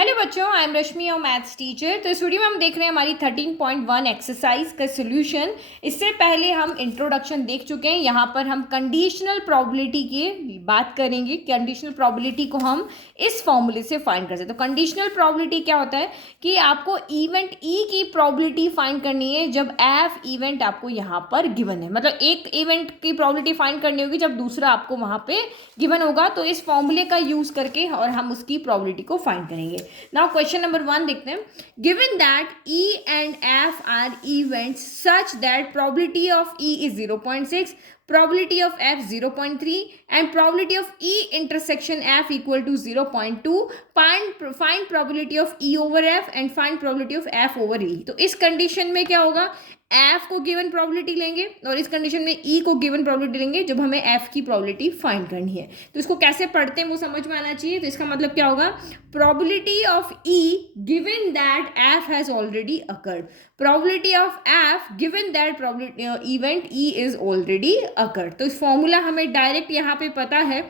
Hello बच्चों, I am रश्मि और maths teacher. तो इस वीडियो में हम देख रहे हैं हमारी 13.1 एक्सरसाइज का सोल्यूशन। इससे पहले हम इंट्रोडक्शन देख चुके हैं। यहाँ पर हम कंडीशनल प्रोबेबिलिटी की बात करेंगे। कंडीशनल प्रोबेबिलिटी को हम इस फॉर्मूले से फाइंड कर सकते हैं। तो कंडीशनल प्रोबेबिलिटी क्या होता है कि आपको इवेंट ई की प्रोबेबिलिटी फाइंड करनी है जब एफ इवेंट आपको यहाँ पर गिवन है। मतलब एक इवेंट की प्रोबेबिलिटी फाइंड करनी होगी जब दूसरा आपको वहाँ पे गिवन होगा। तो इस फॉर्मूले का यूज करके और हम उसकी प्रोबेबिलिटी को फाइंड करेंगे। नाउ क्वेश्चन नंबर 1 देखते हैं। Given that E and F are events such that probability of E is 0.6, probability of F 0.3 and probability of E intersection F equal to 0.2, find probability of E over F and find probability of F over E। तो इस condition में क्या होगा, F को given probability लेंगे और इस condition में ई को गिवन प्रोबेबिलिटी लेंगे जब हमें एफ की प्रोबेबिलिटी फाइंड करनी है। तो इसको कैसे पढ़ते हैं वो समझ में आना चाहिए। तो इसका मतलब क्या होगा, probability of E given that F has already occurred, probability of F given that probability event E is already occurred. तो इस फॉर्मूला हमें डायरेक्ट यहाँ पे पता है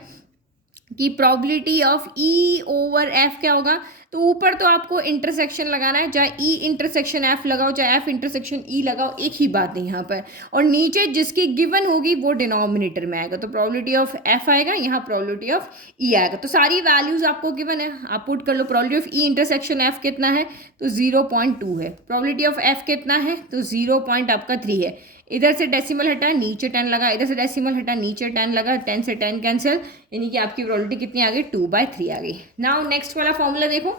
कि probability of E over F क्या होगा। तो ऊपर तो आपको इंटरसेक्शन लगाना है, चाहे ई इंटरसेक्शन एफ लगाओ चाहे एफ इंटरसेक्शन ई लगाओ, एक ही बात है यहाँ पर। और नीचे जिसकी गिवन होगी वो डिनोमिनेटर में आएगा। तो प्रोबेबिलिटी ऑफ एफ आएगा, यहाँ प्रोबेबिलिटी ऑफ ई आएगा। तो सारी वैल्यूज आपको गिवन है, आप पुट कर लो। Probability of E intersection F कितना है, तो 0.2 है। प्रोबेबिलिटी ऑफ एफ कितना है, तो 0.3 है। इधर से डेसिमल हटा नीचे 10 लगा, इधर से डेसिमल हटा नीचे 10 लगा, 10 से 10 कैंसिल, यानी कि आपकी प्रोबेबिलिटी कितनी आ गई, 2/3 आ गई। नाउ नेक्स्ट वाला फॉर्मूला देखो।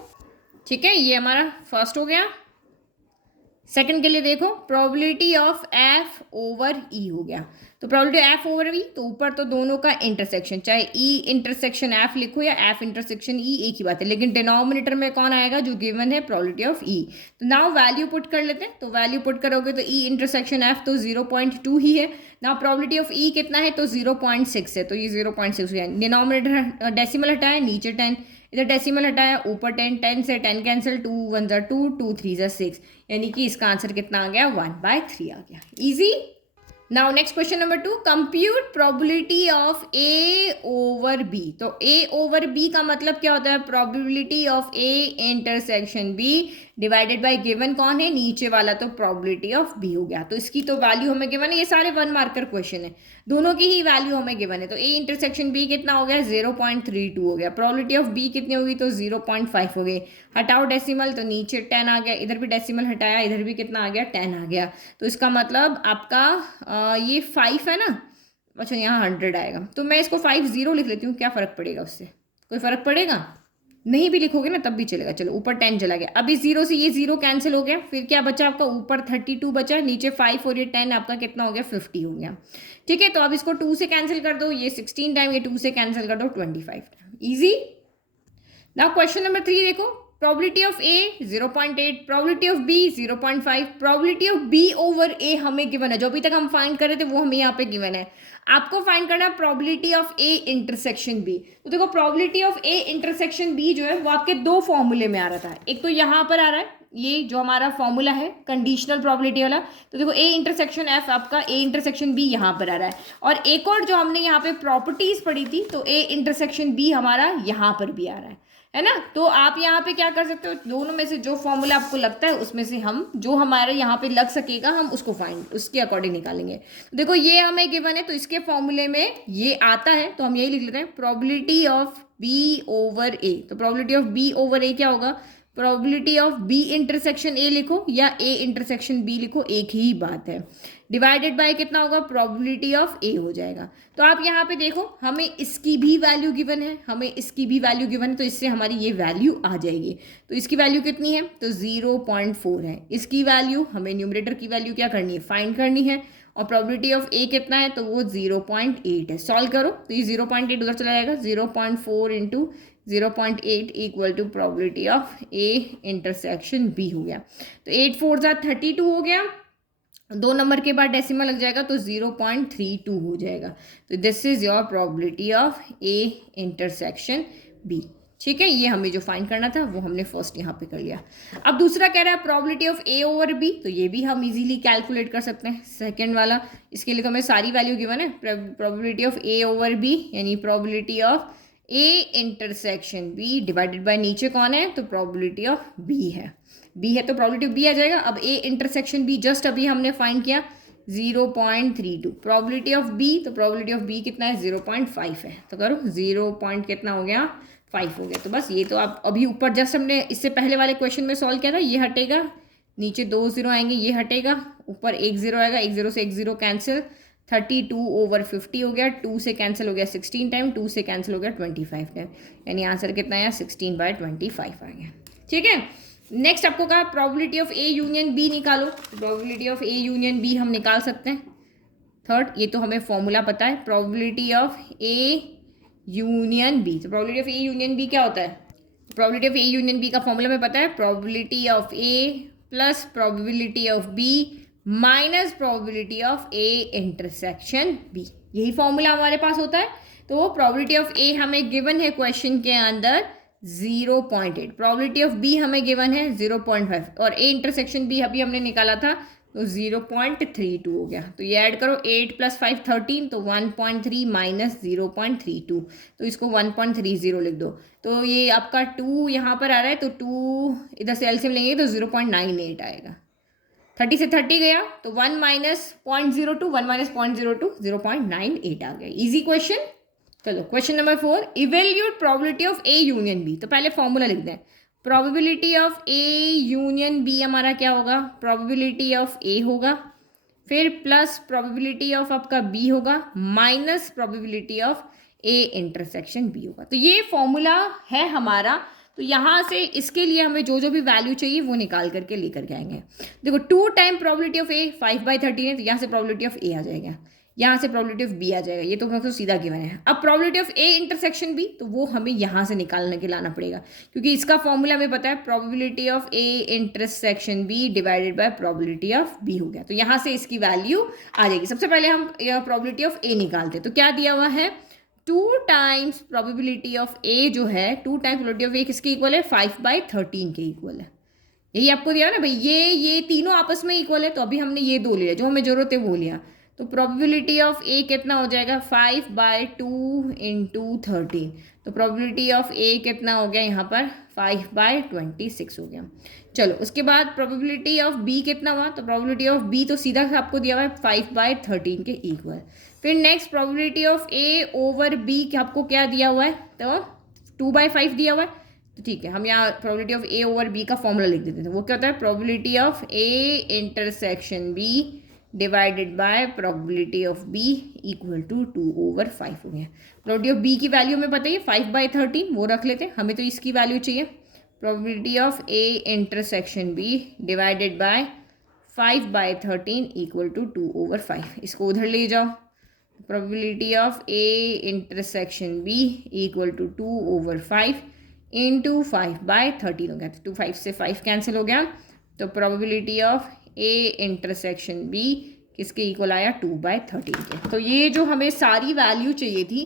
ठीक है, ये हमारा फर्स्ट हो गया। सेकंड के लिए देखो, प्रोबेबिलिटी ऑफ एफ ओवर ई हो गया। तो प्रोबेबिलिटी एफ ओवर ई, तो ऊपर तो दोनों का इंटरसेक्शन, चाहे ई इंटरसेक्शन एफ लिखो या एफ इंटरसेक्शन ई, एक ही बात है। लेकिन डिनोमिनेटर में कौन आएगा, जो गिवन है प्रोबेबिलिटी ऑफ ई। तो नाउ वैल्यू पुट कर लेते हैं। तो वैल्यू पुट करोगे तो ई इंटरसेक्शन एफ तो 0.2 ही है। नाउ प्रोबेबिलिटी ऑफ ई कितना है, तो 0.6 है। तो ये 0.6 है। डिनोमिनेटर डेसिमल हटाया नीचे 10, इधर डेसिमल हटाया ऊपर 10, 10 से 10 कैंसिल, 2 1 ज़ा 2, 2 3 ज़ा 6, यानी कि इसका आंसर कितना आ गया, 1/3 आ गया। Easy. Now next question number 2, compute probability of A over B. तो ए ओवर बी का मतलब क्या होता है, probability of A intersection B divided by given कौन है, नीचे वाला, तो प्रोबेबिलिटी ऑफ बी हो गया। तो इसकी तो वैल्यू हमें गिवन है, ये सारे 1 मार्कर क्वेश्चन है, दोनों की ही वैल्यू हमें गिवन है। तो ए इंटरसेक्शन बी कितना हो गया, 0.32 हो गया। प्रोबेबिलिटी ऑफ बी कितनी होगी, तो 0.5 हो गई। हटाओ डेसिमल तो नीचे 10 आ गया, इधर भी डेसिमल हटाया, इधर भी कितना आ गया, 10 आ गया। तो इसका मतलब आपका ये 5 है ना, अच्छा यहाँ 100 आएगा। तो मैं इसको 50 लिख लेती हूँ, क्या फ़र्क पड़ेगा उससे, कोई फ़र्क पड़ेगा नहीं, भी लिखोगे ना तब भी चलेगा। चलो ऊपर 10 चला गया, अब इस 0 से ये 0 कैंसिल हो गया, फिर क्या बचा आपका, ऊपर 32 बचा, नीचे 5 और ये 10, आपका कितना हो गया, 50 हो गया। ठीक है, तो अब इसको 2 से कैंसिल कर दो, ये 16 टाइम, ये 2 से कैंसिल कर दो 25 time. Easy. Now question number 3 देखो, probability of A 0.8, probability of B 0.5, probability of B over A हमें गिवन है। जो अभी तक हम फाइंड कर रहे थे वो हमें यहाँ पे गिवन है। आपको फाइंड करना है probability of A intersection B. तो देखो probability of A intersection B जो है वो आपके दो फॉर्मूले में आ रहा था। एक तो यहाँ पर आ रहा है, ये जो हमारा फॉर्मूला है कंडीशनल प्रोबेबिलिटी वाला। तो देखो ए इंटरसेक्शन एफ आपका ए इंटरसेक्शन बी यहाँ पर आ रहा है। और एक और जो हमने यहाँ पे प्रॉपर्टीज पढ़ी थी, तो ए इंटरसेक्शन बी हमारा यहाँ पर भी आ रहा है ना। तो आप यहाँ पे क्या कर सकते हो, दोनों में से जो फॉर्मूला आपको लगता है उसमें से हम जो हमारे यहाँ पे लग सकेगा हम उसको फाइंड उसके अकॉर्डिंग निकालेंगे। तो देखो ये हमें गिवन है, तो इसके फॉर्मूले में ये आता है, तो हम यही लिख लेते हैं, probability of B over A. तो probability of B over A क्या होगा, probability of B intersection A लिखो या ए इंटरसेक्शन बी लिखो, एक ही बात है। डिवाइडेड बाय कितना होगा, प्रोबेबिलिटी ऑफ ए हो जाएगा। तो आप यहाँ पे देखो, हमें इसकी भी वैल्यू गिवन है, हमें इसकी भी वैल्यू गिवन है, तो इससे हमारी ये वैल्यू आ जाएगी। तो इसकी वैल्यू कितनी है, तो 0.4 है। इसकी वैल्यू हमें न्यूमरेटर की वैल्यू क्या करनी है, फाइंड करनी है। और प्रोबेबिलिटी ऑफ ए कितना है, तो वो 0.8 है। सॉल्व करो तो ये 0.8 उधर चला जाएगा, 0.4 into 0.8 equal to probability of A intersection B हो गया। तो 8 4 ज़ा 32 हो गया, 2 नंबर के बाद डेसिमल लग जाएगा तो 0.32 हो जाएगा। तो this is your probability of A intersection B. ठीक है, ये हमें जो फाइंड करना था वो हमने फर्स्ट यहाँ पे कर लिया। अब दूसरा कह रहा है probability of A over B, तो ये भी हम इजीली कैलकुलेट कर सकते हैं। सेकंड वाला, इसके लिए तो हमें सारी वैल्यू गिवन है। Probability of A over B यानी probability of A intersection B divided by नीचे कौन है, तो प्रोबेबिलिटी ऑफ बी है, बी है तो प्रोबेबिलिटी ऑफ बी आ जाएगा। अब ए इंटरसेक्शन बी जस्ट अभी हमने फाइंड किया 0.32, प्रोबेबिलिटी ऑफ बी, तो प्रोबेबिलिटी ऑफ बी कितना है 0.5 है, तो करो 0 पॉइंट कितना हो गया 5 हो गया। तो बस ये तो आप अभी ऊपर जस्ट हमने इससे पहले वाले क्वेश्चन में सॉल्व किया था, ये हटेगा, नीचे 2 0 आएंगे, ये हटेगा, ऊपर 1 0 आएगा, 1 0 से 1 0 कैंसिल, 32/50 हो गया, 2 से कैंसिल हो गया 16 टाइम, 2 से कैंसिल हो गया 25 टाइम, यानी आंसर कितना है 16/25 आ गया। ठीक है, नेक्स्ट आपको कहा probability of A union B निकालो, probability of A union B हम निकाल सकते हैं। थर्ड, ये तो हमें फॉर्मूला पता है, probability of A union B, तो probability of A union B क्या होता है, probability of A union B का फॉर्मूला में पता है, probability of A plus probability of B minus probability of A intersection B, यही फॉर्मूला हमारे पास होता है। तो प्रोबेबिलिटी ऑफ ए हमें गिवन है क्वेश्चन के अंदर 0.8, प्रोबेबिलिटी ऑफ बी हमें गिवन है 0.5 और ए इंटरसेक्शन बी अभी हमने निकाला था तो 0.32 हो गया। तो ये ऐड करो 8 + 5 13, तो 1.3 माइनस 0.32, तो इसको 1.30 लिख दो। तो ये आपका 2 यहाँ पर आ रहा है, तो 2 इधर से एलसीएम लेंगे तो 0.98 आएगा, 30 से 30 गया तो 1 माइनस 0.02, 1 माइनस 0.02 0.98 आ गया। Easy question. चलो question number 4, evaluate probability of A union B, तो पहले फॉर्मूला लिख दें, probability of A union B हमारा क्या होगा, प्रोबेबिलिटी ऑफ ए होगा, फिर प्लस प्रोबेबिलिटी ऑफ आपका बी होगा, minus probability of A intersection B होगा। तो ये फॉर्मूला है हमारा, तो यहाँ से इसके लिए हमें जो जो भी वैल्यू चाहिए वो निकाल करके लेकर के आएंगे। देखो 2 टाइम प्रोबेबिलिटी ऑफ ए 5/13 है, तो यहाँ से प्रोबेबिलिटी ऑफ ए आ जाएगा, यहाँ से प्रोबेबिलिटी ऑफ बी आ जाएगा, ये तो हमको सीधा गिवन है। अब probability of A intersection B, तो वो हमें यहाँ से निकालने के लाना पड़ेगा, क्योंकि इसका फॉर्मूला हमें पता है, probability of A intersection B divided by probability of B हो गया। तो यहाँ से इसकी वैल्यू आ जाएगी। सबसे पहले हम प्रोबेबिलिटी ऑफ ए निकालते हैं, तो क्या दिया हुआ है 2 टाइम्स प्रोबेबिलिटी ऑफ ए जो है 2 टाइम्स प्रोबेबिलिटी ऑफ ए किसके इक्वल है 5/13 के इक्वल है। यही आपको दिया ना भाई, ये तीनों आपस में इक्वल है, तो अभी हमने ये 2 लिया, जो हमें जरूरत है वो लिया। तो प्रोबेबिलिटी ऑफ ए कितना हो जाएगा 5/2 × 13, तो प्रोबेबिलिटी ऑफ ए कितना हो गया यहाँ पर 5/26 हो गया। चलो उसके बाद प्रोबेबिलिटी ऑफ बी कितना हुआ, तो प्रोबेबिलिटी ऑफ बी तो सीधा आपको दिया हुआ है 5/13 के इक्वल। फिर next probability of A over B आपको क्या दिया हुआ है, तो 2/5 दिया हुआ है, तो ठीक है हम यहाँ probability of A over B का फॉर्मूला लिख देते हैं। वो क्या होता है, probability of A intersection B divided by probability of B equal to 2/5 हो गया। प्रोबेबिलिटी ऑफ बी की वैल्यू हमें पता है 5/13, वो रख लेते हैं, हमें तो इसकी वैल्यू चाहिए, probability of A intersection B divided by 5/13 equal to 2/5, इसको उधर ले जाओ, probability of A intersection B equal to 2/5 into 5/13 हो गया, तो 5 से 5 कैंसिल हो गया, तो probability of A intersection B किसके इक्वल आया 2/13 के। तो ये जो हमें सारी वैल्यू चाहिए थी,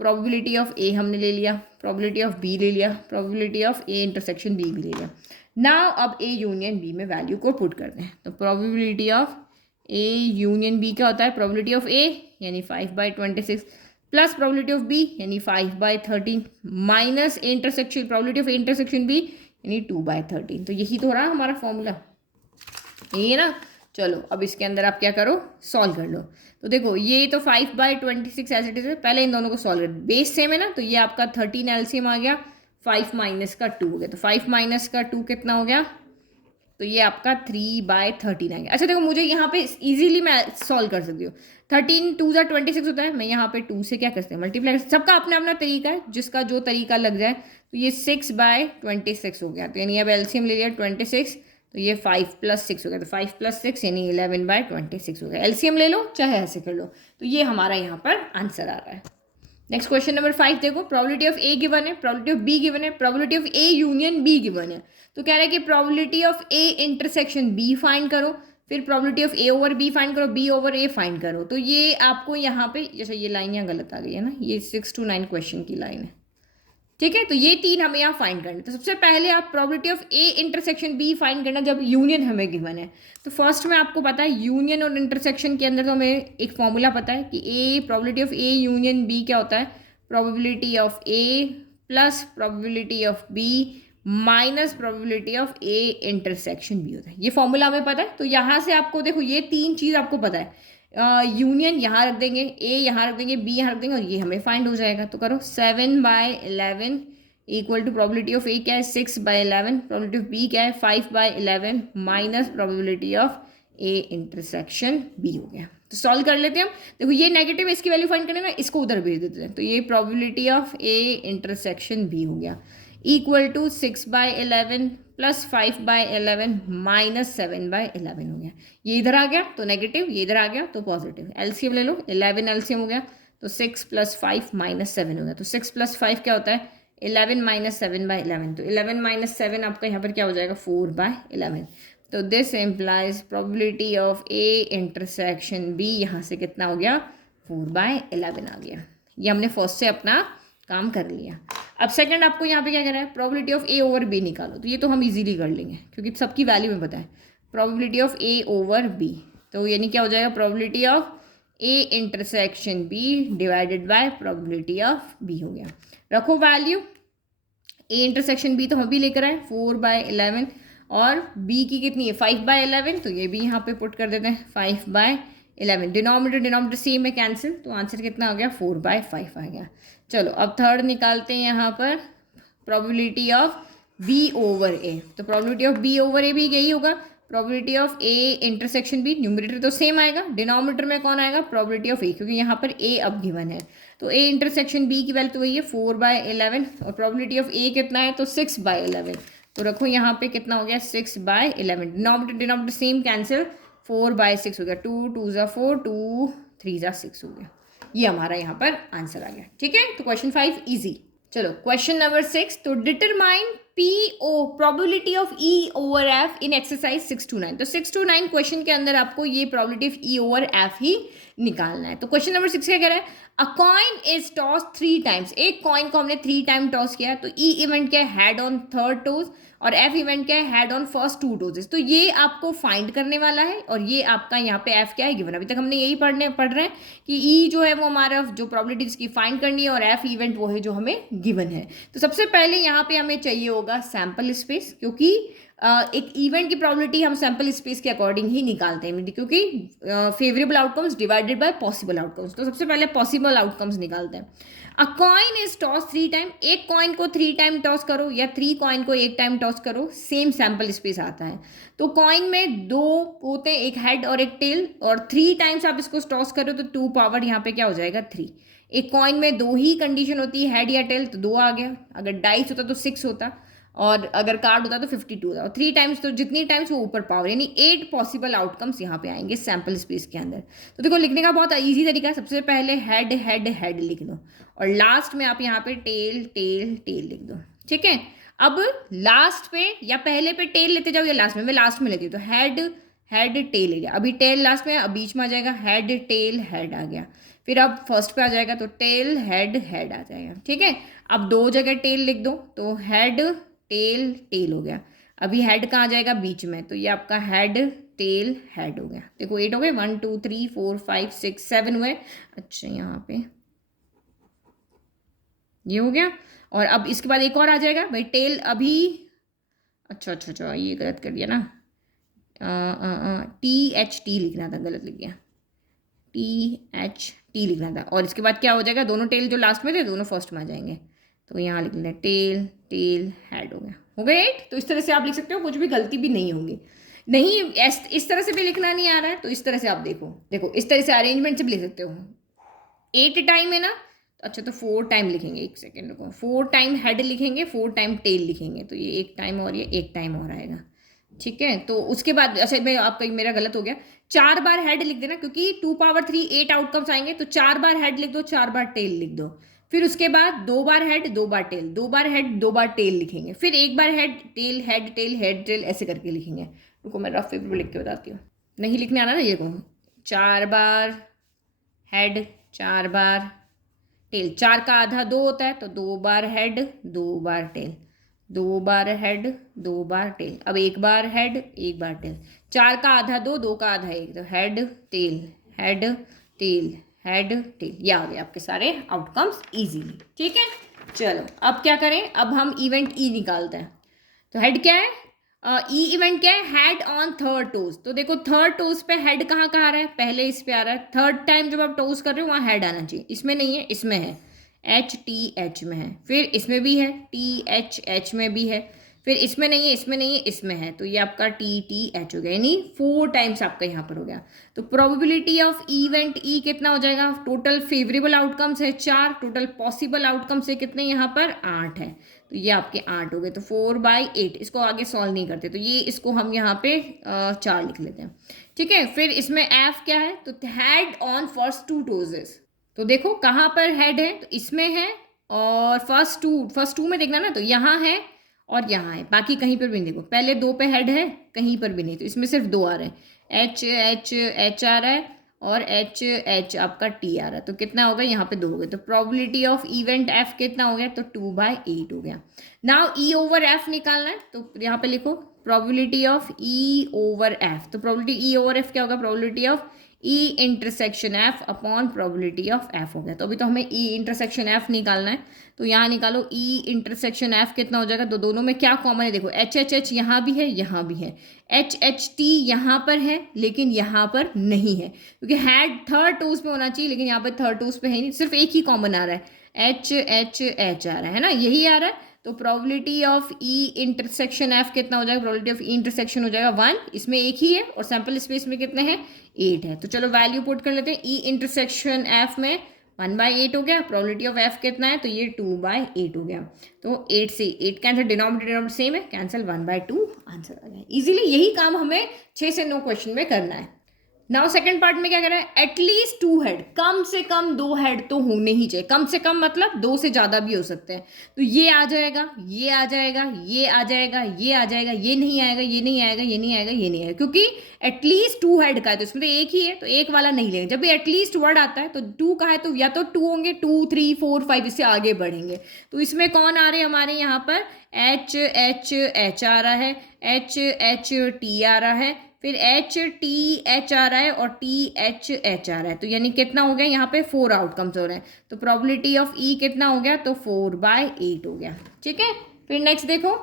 प्रोबेबिलिटी ऑफ ए हमने ले लिया, प्रोबेबिलिटी ऑफ बी ले लिया, probability of A intersection B भी ले लिया। नाउ अब ए यूनियन बी में वैल्यू को पुट करते हैं, तो probability of A union B क्या होता है, प्रोबेबिलिटी ऑफ ए यानी 5/26 प्लस प्रोबेबिलिटी ऑफ बी यानी 5/13 minus intersection probability of intersection B यानी 2/13। तो यही तो हो रहा हमारा फॉर्मूला, ये ना। चलो अब इसके अंदर आप क्या करो, सॉल्व कर लो। तो देखो ये तो 5/26 एज इट इज है, पहले इन दोनों को सॉल्व कर, बेस सेम है ना, तो ये आपका 13 एलसीएम आ गया, 5 माइनस का 2 हो गया, तो 5 माइनस का 2 कितना हो गया, तो ये आपका 3/13 आएगा। अच्छा देखो मुझे यहाँ पे इजीली मैं सॉल्व कर सकती हूँ, 13 2 × 26 होता है, मैं यहाँ पे 2 से क्या करते हैं मल्टीप्लाई, सबका अपना अपना तरीका है, जिसका जो तरीका लग जाए। तो ये 6/26 हो गया, तो यानी अब एलसीएम ले लिया 26, तो ये 5 + 6 हो गया, तो 5 + 6 यानी 11/26 हो गया। एलसीएम ले लो चाहे ऐसे कर लो, तो ये हमारा यहाँ पर आंसर आ रहा है। नेक्स्ट क्वेश्चन नंबर 5 देखो, प्रोबेबिलिटी ऑफ ए गिवन है, प्रोबेबिलिटी ऑफ बी गिवन है, probability of A union B given है। तो कह रहा है कि probability of A intersection B find करो, फिर probability of A over B find करो, बी ओवर ए फाइंड करो। तो ये आपको यहाँ पे, जैसे ये लाइन यहाँ गलत आ गई है ना, ये 6 to 9 क्वेश्चन की लाइन है, ठीक है। तो ये 3 हमें यहाँ फाइंड करना है। तो सबसे पहले आप probability of A intersection B find करना जब यूनियन हमें गिवन है। तो फर्स्ट में आपको पता है यूनियन और इंटरसेक्शन के अंदर तो हमें एक फॉर्मूला पता है कि A probability of A union B क्या होता है, probability of A plus probability of B minus probability of A intersection B होता है। ये फॉर्मूला हमें पता है, तो यहाँ से आपको देखो ये तीन चीज़ आपको पता है, यूनियन यहाँ रख देंगे, ए यहाँ रख देंगे, बी यहाँ रख देंगे और ये हमें फाइंड हो जाएगा। तो करो 7/11 equal to probability of A क्या है 6/11, प्रोबेबिलिटी ऑफ बी क्या है 5/11 minus probability of A intersection B हो गया। तो सॉल्व कर लेते हैं हम। देखो ये नेगेटिव है, इसकी वैल्यू फाइंड करने ना, इसको उधर भेज देते हैं। तो ये probability of A intersection B हो गया इक्वल टू 6/11 प्लस 5/11 माइनस 7/11 हो गया। ये इधर आ गया तो नेगेटिव, ये इधर आ गया तो पॉजिटिव। एलसीएम ले लो, 11 एलसीएम हो गया तो 6 + 5 - 7 हो गया। तो 6 + 5 क्या होता है 11 - 7/11। तो 11 - 7 आपका यहाँ पर क्या हो जाएगा 4/11। तो this implies probability of A intersection B यहाँ से कितना हो गया 4/11 आ गया। ये हमने फर्स्ट से अपना काम कर लिया। अब सेकंड आपको यहाँ पे क्या करना है probability of A over B निकालो। तो ये तो हम इजीली कर लेंगे क्योंकि सबकी वैल्यू में पता है। Probability of A over B, तो यानी क्या हो जाएगा probability of A intersection B divided by probability of B हो गया। रखो वैल्यू, ए इंटरसेक्शन बी तो हम भी लेकर आए 4/11 और बी की कितनी है 5/11, तो ये भी यहाँ पे पुट कर देते हैं 5/11। डिनोमिनेटर सेम है कैंसिल, तो आंसर कितना आ गया 4/5 आ गया। चलो अब थर्ड निकालते हैं यहाँ पर probability of B over A. तो probability of B over A भी यही होगा, probability of A intersection B, numerator तो सेम आएगा, डिनोमिनेटर में कौन आएगा प्रोबेबिलिटी ऑफ ए, क्योंकि यहाँ पर ए अब गिवन है। तो ए इंटरसेक्शन बी की वैल्यू तो वही है 4/11 और प्रोबेबिलिटी ऑफ ए कितना है तो 6/11। तो रखो यहाँ पे कितना हो गया 6/11, डिनोमिनेटर सेम कैंसिल 4/6 हो गया, 2 2 ज़ा 4 2 3 ज़ा 6 हो गया। ये हमारा यहाँ पर आंसर आ गया। ठीक है, तो क्वेश्चन 5 इजी। चलो क्वेश्चन नंबर 6, तो determine P O probability of E over F in exercise 6 to 9। तो 6 to 9 क्वेश्चन के अंदर आपको ये probability of E over F ही निकालना है। तो क्वेश्चन नंबर 6 क्या कह रहा है, अ कॉइन इज टॉस 3 टाइम्स। एक कॉइन को हमने 3 टाइम टॉस किया, तो ई इवेंट क्या है हेड ऑन थर्ड टोज और एफ इवेंट क्या है हेड ऑन फर्स्ट 2 टोजेस। तो ये आपको फाइंड करने वाला है और ये आपका यहाँ पे एफ क्या है गिवन। अभी तक हमने यही पढ़ रहे हैं कि ई जो है वो हमारा जो प्रोबेबिलिटी इसकी फाइंड करनी है और एफ इवेंट वो है जो हमें गिवन है। तो सबसे पहले यहाँ पे हमें चाहिए होगा सैम्पल स्पेस, क्योंकि एक इवेंट की प्रोबेबिलिटी हम सैम्पल स्पेस के अकॉर्डिंग ही निकालते हैं, क्योंकि favourable outcomes divided by possible outcomes. तो सबसे पहले पॉसिबल आउटकम्स निकालते हैं। अ कॉइन इज टॉस 3 टाइम, एक कॉइन को 3 टाइम टॉस करो या 3 कॉइन को 1 टाइम टॉस करो, सेम सैम्पल स्पेस आता है। तो कॉइन में 2 होते हैं, एक हेड और एक टेल, और 3 टाइम्स आप इसको टॉस करो तो 2 पावर यहाँ पे क्या हो जाएगा 3। एक कॉइन में 2 ही कंडीशन होती है, हेड या टेल, तो 2 आ गया। अगर डाइस होता तो 6 होता और अगर कार्ड होता तो 52 होता। और 3 टाइम्स तो जितनी टाइम्स वो ऊपर पावर, यानी 8 पॉसिबल आउटकम्स यहाँ पे आएंगे सैम्पल स्पेस के अंदर। तो देखो लिखने का बहुत इजी तरीका है, सबसे पहले हेड हेड हेड लिख दो और लास्ट में आप यहाँ पे टेल टेल टेल लिख दो। ठीक है, अब लास्ट पे या पहले पे टेल लेते जाओ या लास्ट में, मैं लास्ट में लेती हूँ। तो हेड हेड टेल ले गया, अभी टेल लास्ट में, अब बीच में आ जाएगा हेड टेल हेड आ गया, फिर अब फर्स्ट पे आ जाएगा तो टेल हेड हेड आ जाएगा। ठीक है, अब 2 जगह टेल लिख दो, तो हेड टेल टेल हो गया। अभी हेड कहाँ आ जाएगा बीच में, तो ये आपका हेड टेल हेड हो गया। देखो 8 हो गए, 1 2 3 4 5 6 7 हुए। अच्छा यहाँ पे ये हो गया, और अब इसके बाद एक और आ जाएगा भाई टेल। अभी अच्छा ये गलत कर दिया ना, THT लिखना था, गलत लिख गया, THT लिखना था। और इसके बाद क्या हो जाएगा, दोनों टेल जो लास्ट में थे दोनों फर्स्ट में आ जाएंगे। तो यहाँ लिख लें टेल टेल हेड हो गया, हो गए 8। तो इस तरह से आप लिख सकते हो, कुछ भी गलती भी नहीं होगी। नहीं इस तरह से भी लिखना नहीं आ रहा है तो इस तरह से आप देखो इस तरह से अरेंजमेंट से भी लिख सकते हो। 8 टाइम है ना, अच्छा तो 4 टाइम लिखेंगे, 1 सेकेंड रुको, 4 टाइम हेड लिखेंगे, 4 टाइम टेल लिखेंगे, तो ये 1 टाइम और ये 1 टाइम और आएगा। ठीक है, तो उसके बाद अच्छा मैं आपका मेरा गलत हो गया, 4 बार हेड लिख देना, क्योंकि 2 पावर 3 8 आउटकम्स आएंगे, तो 4 बार हेड लिख दो, 4 बार टेल लिख दो। फिर उसके बाद 2 बार हेड 2 बार टेल, 2 बार हेड 2 बार टेल लिखेंगे, फिर 1 बार हेड टेल हेड टेल ऐसे करके लिखेंगे। रुको मैं रफ पेपर पर लिख के बताती हूँ, नहीं लिखने आना ना ये को। 4 बार हेड 4 बार टेल, 4 का आधा 2 होता है, तो 2 बार हेड 2 बार टेल, 2 बार हेड 2 बार टेल। अब 1 बार हेड 1 बार टेल, 4 का आधा 2, 2 का आधा 1, तो head tail head tail head tail, ये आ गए आपके सारे आउटकम्स इजीली। ठीक है, चलो अब क्या करें, अब हम इवेंट ई निकालते हैं। तो हेड क्या है, ई इवेंट क्या है, हेड ऑन थर्ड टोज। तो देखो थर्ड टोज पे हेड कहाँ कहाँ आ रहा है, पहले इस पे आ रहा है, थर्ड टाइम जब आप टोज कर रहे हो वहाँ हेड आना चाहिए, इसमें नहीं है, इसमें है, एच टी एच में है, फिर इसमें भी है, टी एच में भी है, फिर इसमें नहीं है, इसमें नहीं है, इसमें है, तो ये आपका टी एच हो गया, यानी 4 टाइम्स आपका यहाँ पर हो गया। तो प्रोबेबिलिटी ऑफ इवेंट ई कितना हो जाएगा, टोटल फेवरेबल आउटकम्स है 4, टोटल पॉसिबल आउटकम्स है कितने, यहाँ पर 8 है, तो ये आपके 8 हो गए। तो 4/8, इसको आगे सॉल्व नहीं करते, तो ये इसको हम यहाँ पे 4 लिख लेते हैं। ठीक है, फिर इसमें एफ क्या है, तो हेड ऑन फर्स्ट 2 टोजेस। तो देखो कहाँ पर हेड है, तो इसमें है, और फर्स्ट टू में देखना ना, तो यहाँ है और यहाँ है, बाकी कहीं पर भी नहीं। देखो पहले 2 पे हेड है, कहीं पर भी नहीं, तो इसमें सिर्फ 2 आ रहे हैं, एच आ रहा है और एच आपका टी आ रहा है, तो कितना हो गया, यहाँ पे 2 हो गए। तो प्रोबेबिलिटी ऑफ इवेंट एफ कितना हो गया, तो 2/8 हो गया। नाउ ई ओवर एफ निकालना है, तो यहाँ पे लिखो probability of E over F. तो प्रोबेबिलिटी ई ओवर एफ क्या होगा, probability of E intersection F upon probability of F हो गया। तो अभी तो हमें ई इंटरसेक्शन एफ निकालना है, तो यहाँ निकालो ई इंटरसेक्शन एफ कितना हो जाएगा। तो दोनों में क्या कॉमन है, देखो एच यहाँ भी है, यहाँ भी है, एच टी यहाँ पर है लेकिन यहाँ पर नहीं है, क्योंकि हेड थर्ड टोज पे होना चाहिए, लेकिन यहाँ पर थर्ड टोज पे है नहीं, सिर्फ एक ही कॉमन आ रहा है, एच आ रहा है ना, यही आ रहा है। तो probability of E intersection F कितना हो जाएगा, प्रोबेबिलिटी ऑफ ई इंटरसेक्शन हो जाएगा 1, इसमें एक ही है, और सैंपल स्पेस में कितने हैं, 8 है। तो चलो वैल्यू पुट कर लेते हैं, ई इंटरसेक्शन एफ में 1/8 हो गया, प्रोबेबिलिटी ऑफ एफ कितना है, तो ये 2/8 हो गया। तो 8 से 8 कैंसिल, डिनोमिनेटर सेम है, कैंसिल 1/2 आंसर आ गया। इजीली यही काम हमें 6 से 9 क्वेश्चन में करना है। नाउ सेकंड पार्ट में क्या कर रहा है, एटलीस्ट 2 हेड, कम से कम 2 हेड तो होने ही चाहिए, कम से कम मतलब 2 से ज़्यादा भी हो सकते हैं। तो ये आ जाएगा, ये आ जाएगा, ये आ जाएगा, ये आ जाएगा, ये नहीं आएगा, ये नहीं आएगा, ये नहीं आएगा, ये नहीं आएगा, क्योंकि एटलीस्ट 2 हेड का है, तो इसमें तो एक ही है, तो एक वाला नहीं लेंगे। जब भी एटलीस्ट वर्ड आता है तो 2 का है, तो या तो 2 होंगे, 2 3 4 5 इससे आगे बढ़ेंगे। तो इसमें कौन आ रहे हैं हमारे यहाँ पर, एच आ रहा है, एच टी आ रहा है, फिर एच टी एच आ रहा है और टी एच आ रहा है, तो यानी कितना हो गया, यहाँ पे 4 आउटकम्स हो रहे हैं। तो प्रोबेबिलिटी ऑफ ई कितना हो गया, तो 4/8 हो गया। ठीक है, फिर नेक्स्ट देखो,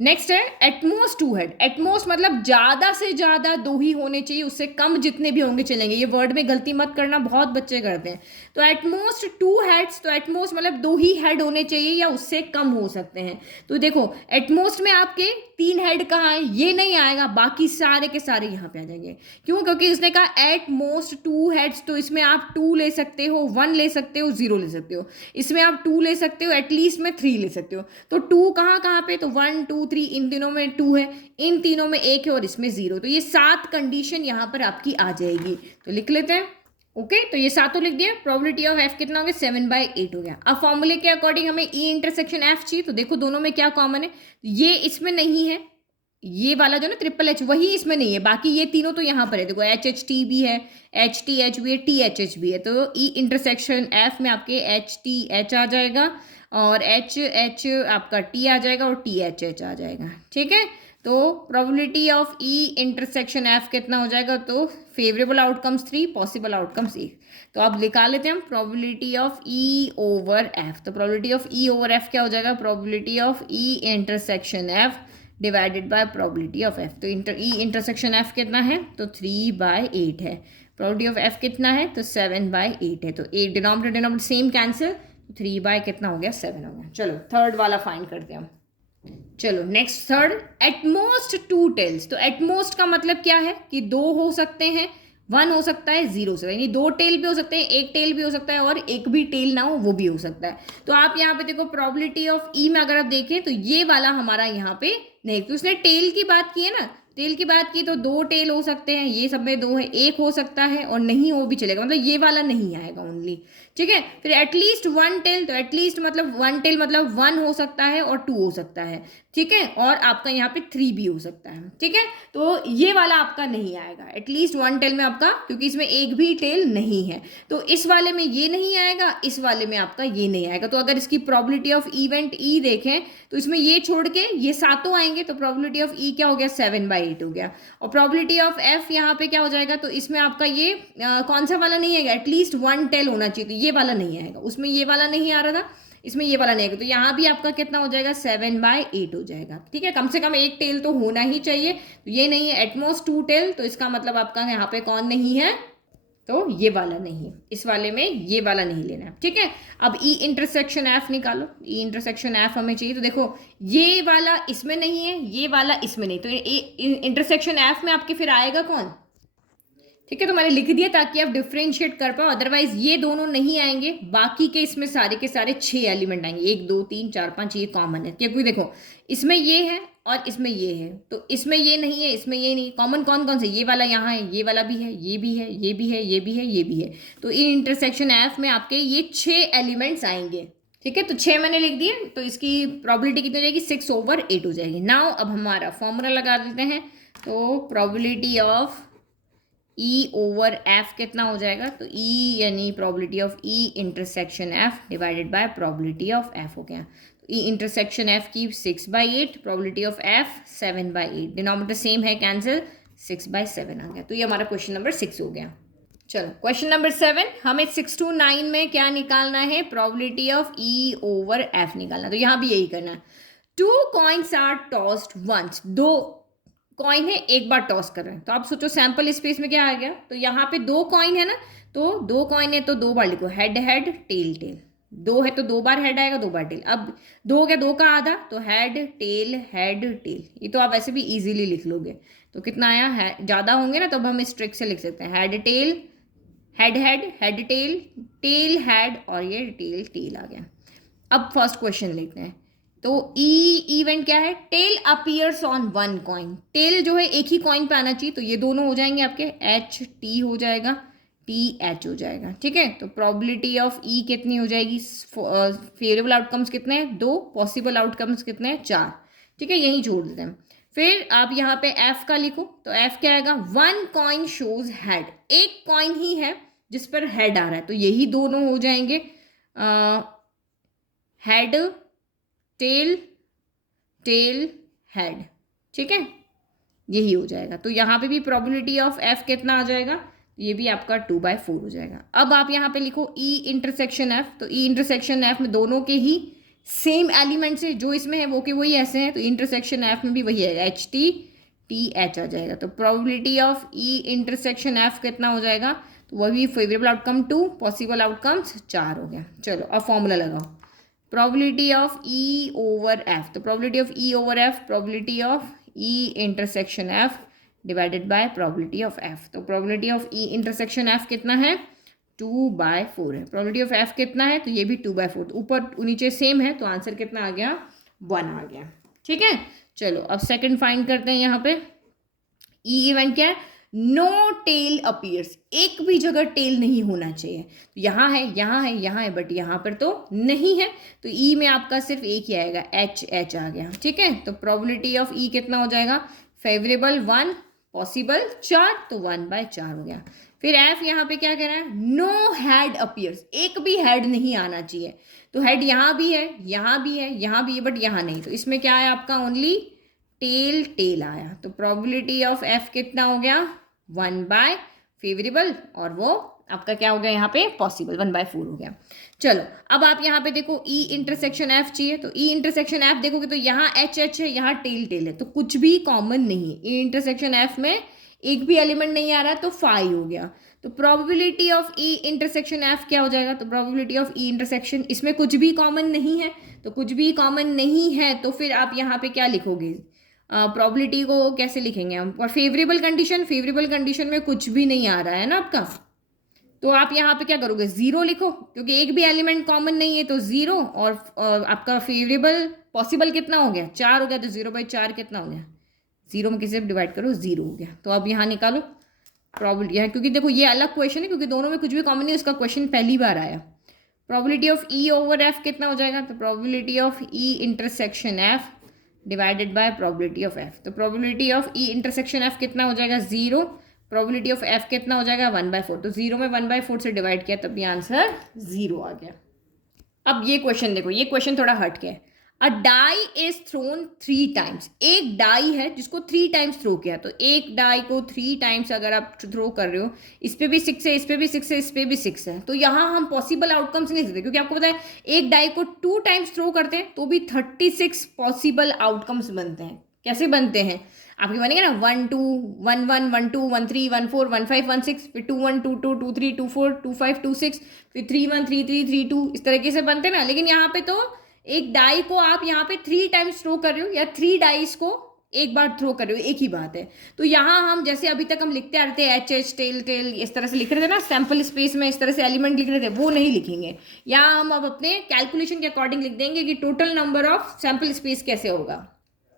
नेक्स्ट है एटमोस्ट 2 हेड। एटमोस्ट मतलब ज़्यादा से ज़्यादा 2 ही होने चाहिए, उससे कम जितने भी होंगे चलेंगे। ये वर्ड में गलती मत करना, बहुत बच्चे करते हैं। तो एटमोस्ट 2 हेड्स, तो एटमोस्ट मतलब 2 ही हेड होने चाहिए या उससे कम हो सकते हैं। तो देखो एटमोस्ट में आपके 3 हेड कहाँ है, ये नहीं आएगा, बाकी सारे के सारे यहाँ पे आ जाएंगे। क्यों, क्योंकि उसने कहा एटमोस्ट 2 हेड्स, तो इसमें आप 2 ले सकते हो, 1 ले सकते हो, 0 ले सकते हो। इसमें आप 2 ले सकते हो, एटलीस्ट में 3 ले सकते हो। तो 2 कहाँ कहाँ पे, तो 1 2 3, इन तीनों में 2 है, इन तीनों में 1 है और इसमें 0। तो ये 7 कंडीशन यहाँ पर आपकी आ जाएगी। तो लिख लेते हैं, ओके तो ये सातों लिख दिया। प्रोबेबिलिटी ऑफ एफ कितना हो गया, 7/8 हो गया। अब फॉर्मूले के अकॉर्डिंग हमें ई इंटरसेक्शन एफ चाहिए, तो देखो दोनों में क्या कॉमन है, ये इसमें नहीं है, ये वाला जो ना ट्रिपल एच वही इसमें नहीं है, बाकी ये तीनों तो यहाँ पर है। देखो एच टी भी है, एच टी एच भी है, टी एच भी है, तो ई इंटरसेक्शन एफ में आपके एच टी एच आ जाएगा और एच आपका टी आ जाएगा और टी एच आ जाएगा। ठीक है, तो probability of E intersection F कितना हो जाएगा, तो फेवरेबल आउटकम्स 3, पॉसिबल आउटकम्स 1। तो अब निकाल लेते हैं हम probability of E over F. तो probability of E over F क्या हो जाएगा, probability of E intersection F divided by probability of F. तो ई इंटरसेक्शन एफ कितना है, तो 3/8 है। प्रोबेबिलिटी ऑफ एफ कितना है, तो 7/8 है। तो एक डिनोमिनेटर सेम कैंसिल, 3 कितना हो गया, 7 हो गया। चलो थर्ड वाला फाइंड करते हैं हम। चलो नेक्स्ट थर्ड, एटमोस्ट 2 टेल्स। तो एटमोस्ट का मतलब क्या है कि 2 हो सकते हैं, 1 हो सकता है, 0 हो सकता है, यानी 2 टेल भी हो सकते हैं, 1 टेल भी हो सकता है और एक भी टेल ना हो वो भी हो सकता है। तो आप यहाँ पे देखो प्रोबेबिलिटी ऑफ ई में अगर आप देखें तो ये वाला हमारा यहाँ पे नहीं, तो उसने टेल की बात की है ना, टेल की बात की तो 2 टेल हो सकते हैं, ये सब में 2 है, 1 हो सकता है और नहीं हो भी चलेगा, मतलब ये वाला नहीं आएगा ओनली। ठीक है, फिर एटलीस्ट 1 टेल, तो एटलीस्ट मतलब 1 टेल मतलब 1 हो सकता है और 2 हो सकता है, ठीक है, और आपका यहाँ पे 3 भी हो सकता है, ठीक है। तो ये वाला आपका नहीं आएगा एटलीस्ट 1 टेल में आपका, क्योंकि इसमें एक भी टेल नहीं है, तो इस वाले में ये नहीं आएगा, इस वाले में आपका ये नहीं आएगा। तो अगर इसकी प्रोबेबिलिटी ऑफ इवेंट ई देखें तो इसमें ये छोड़ के ये सातों आएंगे, तो प्रोबेबिलिटी ऑफ ई क्या हो गया 7/8 हो गया। और प्रोबेबिलिटी ऑफ एफ यहाँ पे क्या हो जाएगा, तो इसमें आपका ये कौन सा वाला नहीं आएगा, एटलीस्ट 1 टेल होना चाहिए, तो ये वाला नहीं आएगा, उसमें ये वाला नहीं आ रहा था, इसमें ये वाला नहीं आएगा, तो यहाँ भी आपका कितना हो जाएगा 7/8 हो जाएगा, ठीक है। कम से कम एक टेल तो होना ही चाहिए, तो ये नहीं है, एटमोस्ट 2 टेल, तो इसका मतलब आपका यहाँ पे कौन नहीं है, तो ये वाला नहीं है, इस वाले में ये वाला नहीं लेना है, ठीक है। अब ई इंटरसेक्शन एफ निकालो, ई इंटरसेक्शन एफ हमें चाहिए, तो देखो ये वाला इसमें नहीं है, ये वाला इसमें नहीं, तो इंटरसेक्शन एफ में आपके फिर आएगा कौन, ठीक है। तो मैंने लिख दिया ताकि आप डिफ्रेंशिएट कर पाओ, अदरवाइज ये दोनों नहीं आएंगे, बाकी के इसमें सारे के सारे 6 एलिमेंट आएंगे, 1 2 3 4 5, ये कॉमन है, क्योंकि देखो इसमें ये है और इसमें ये है, तो इसमें ये नहीं है, इसमें ये नहीं, कॉमन कौन कौन से, ये वाला यहाँ है, ये वाला भी है, ये भी है, ये भी है, ये भी है, ये भी है, तो इन इंटरसेक्शन एफ में आपके ये 6 एलिमेंट्स आएंगे, ठीक है। तो 6 मैंने लिख दिए, तो इसकी प्रोबेबिलिटी कितनी हो जाएगी 6/8 हो जाएगी। नाउ अब हमारा फॉर्मूला लगा देते हैं, तो probability of E over F कितना हो जाएगा, तो ई यानी probability of E intersection F divided by probability of F हो गया। तो ई इंटरसेक्शन एफ की 6/8, probability of F 7/8, denominator same है, कैंसिल, 6/7 आ गया। तो ये हमारा क्वेश्चन नंबर 6 हो गया। चलो क्वेश्चन नंबर 7, हमें 6 to 9 में क्या निकालना है, probability of E over F निकालना, तो यहाँ भी यही करना है। 2 coins are tossed once, 2 coin है, एक बार टॉस कर रहे हैं, तो आप सोचो सैंपल स्पेस में क्या आ गया, तो यहाँ पे 2 कॉइन है ना, तो 2 कॉइन है तो 2 बार लिखो, हेड हेड टेल टेल, 2 है तो 2 बार हेड आएगा, 2 बार टेल, अब 2 हो गया 2 का आधा, तो हेड टेल, ये तो आप ऐसे भी इजीली लिख लोगे। तो कितना आया है, ज़्यादा होंगे ना तो अब हम इस ट्रिक से लिख सकते हैं, head tail, head head, head tail, tail head, और ये टेल टेल आ गया। अब फर्स्ट क्वेश्चन लिखते हैं, तो ई इवेंट क्या है, tail appears on 1 coin, tail जो है एक ही कॉइन पे आना चाहिए, तो ये दोनों हो जाएंगे आपके, एच टी हो जाएगा, टी एच हो जाएगा, ठीक है। तो प्रोबेबिलिटी ऑफ ई कितनी हो जाएगी, फेवरेबल आउटकम्स कितने हैं 2, पॉसिबल आउटकम्स कितने हैं 4, ठीक है, यहीं छोड़ देते हैं। फिर आप यहाँ पे एफ का लिखो, तो एफ क्या आएगा, 1 कॉइन शोज हेड, एक कॉइन ही है जिस पर हेड आ रहा है, तो यही दोनों हो जाएंगे, हेड टेल, टेल हेड, ठीक है, यही हो जाएगा। तो यहाँ पे भी प्रोबेबिलिटी ऑफ एफ कितना आ जाएगा, ये भी आपका 2/4 हो जाएगा। अब आप यहाँ पे लिखो ई इंटरसेक्शन एफ, तो ई इंटरसेक्शन एफ में दोनों के ही सेम एलिमेंट्स है, जो इसमें है वो के वही ऐसे हैं, तो इंटरसेक्शन एफ में भी वही है, एच टी टी एच आ जाएगा। तो probability of E intersection F कितना हो जाएगा, तो वही फेवरेबल आउटकम 2, पॉसिबल आउटकम्स 4 हो गया। चलो अब फॉर्मूला लगाओ, probability of E over F, तो probability of E over F, probability of E intersection F divided by probability of F, तो probability of E intersection F कितना है 2/4 है, प्रोबेबिलिटी ऑफ एफ कितना है, तो ये भी 2/4, ऊपर नीचे सेम है, तो आंसर कितना आ गया 1 आ गया, ठीक है। चलो अब सेकंड फाइंड करते हैं, यहाँ पे ई इवेंट क्या है, नो टेल अपीयर्स, एक भी जगह टेल नहीं होना चाहिए, तो यहाँ है, यहाँ है, यहाँ है, बट यहाँ पर तो नहीं है, तो ई में आपका सिर्फ एक ही आएगा, एच एच आ गया, ठीक है। तो प्रोबेबिलिटी ऑफ ई कितना हो जाएगा, फेवरेबल 1, पॉसिबल 4, तो 1/4 हो गया। फिर एफ यहाँ पे क्या कह रहा है, नो हेड अपीयर्स, एक भी हेड नहीं आना चाहिए, तो हेड यहाँ भी है, यहाँ भी है, यहाँ भी है, बट यहाँ नहीं, तो इसमें क्या है आपका ओनली टेल टेल आया, तो प्रोबेबिलिटी ऑफ एफ कितना हो गया 1 फेवरेबल, और वो आपका क्या हो गया यहाँ पे पॉसिबल 1/4 हो गया। चलो अब आप यहाँ पे देखो ई इंटरसेक्शन एफ चाहिए, तो ई इंटरसेक्शन एफ देखोगे तो यहाँ एच एच है, यहाँ टेल टेल है, तो कुछ भी कॉमन नहीं है, ई इंटरसेक्शन एफ में एक भी एलिमेंट नहीं आ रहा, तो 5 हो गया। तो probability of E intersection F क्या हो जाएगा, तो प्रोबेबिलिटी ऑफ ई इंटरसेक्शन, इसमें कुछ भी कॉमन नहीं है, तो कुछ भी कॉमन नहीं है, तो फिर आप यहाँ पे क्या लिखोगे, प्रोबेबिलिटी को कैसे लिखेंगे हम, और फेवरेबल कंडीशन में कुछ भी नहीं आ रहा है ना आपका, तो आप यहाँ पे क्या करोगे 0 लिखो, क्योंकि एक भी एलिमेंट कॉमन नहीं है, तो 0, और आपका फेवरेबल पॉसिबल कितना हो गया 4 हो गया, तो 0/4 कितना हो गया, 0 में किसी से डिवाइड करो 0 हो गया। तो अब यहाँ निकालो प्रोबेबिलिटी, यहाँ क्योंकि देखो ये अलग क्वेश्चन है, क्योंकि दोनों में कुछ भी कॉमन नहीं, उसका क्वेश्चन पहली बार आया। Probability of E over F कितना हो जाएगा, तो probability of E intersection F divided by probability of F. तो probability of E intersection F कितना हो जाएगा 0, प्रोबेबिलिटी ऑफ एफ कितना हो जाएगा 1/4। तो 0 में 1/4 से डिवाइड किया तब ये आंसर 0 आ गया। अब ये क्वेश्चन देखो, ये क्वेश्चन थोड़ा हट के है। अ डाई इज थ्रोन 3 टाइम्स, एक डाई है जिसको 3 टाइम्स थ्रो किया। तो एक डाई को 3 टाइम्स अगर आप थ्रो कर रहे हो, इस पे भी 6 है, इस पे भी 6 है, इस पे भी 6 है, तो यहाँ हम पॉसिबल आउटकम्स नहीं सकते, क्योंकि आपको पता है एक डाई को 2 टाइम्स थ्रो करते हैं तो भी 36 पॉसिबल आउटकम्स बनते हैं। कैसे बनते हैं आपके बनेंगे ना, 1 2 1 1 1 2 1 3 1 4 1 5 1 6, फिर 2 1 2 2 2 3 2 4 2 5 2 6, फिर 3 1 3 3 3 2, इस तरीके से बनते हैं ना। लेकिन यहाँ पे तो एक डाई को आप यहाँ पे 3 टाइम्स थ्रो कर रहे हो या 3 डाइस को एक बार थ्रो कर रहे हो, एक ही बात है। तो यहाँ हम जैसे अभी तक हम लिखते आ रहे थे एच एच टेल टेल, इस तरह से लिख रहे थे ना, सैम्पल स्पेस में इस तरह से एलिमेंट लिख रहे थे, वो नहीं लिखेंगे। यहाँ हम अब अपने कैलकुलेशन के अकॉर्डिंग लिख देंगे कि total number of sample space कैसे होगा।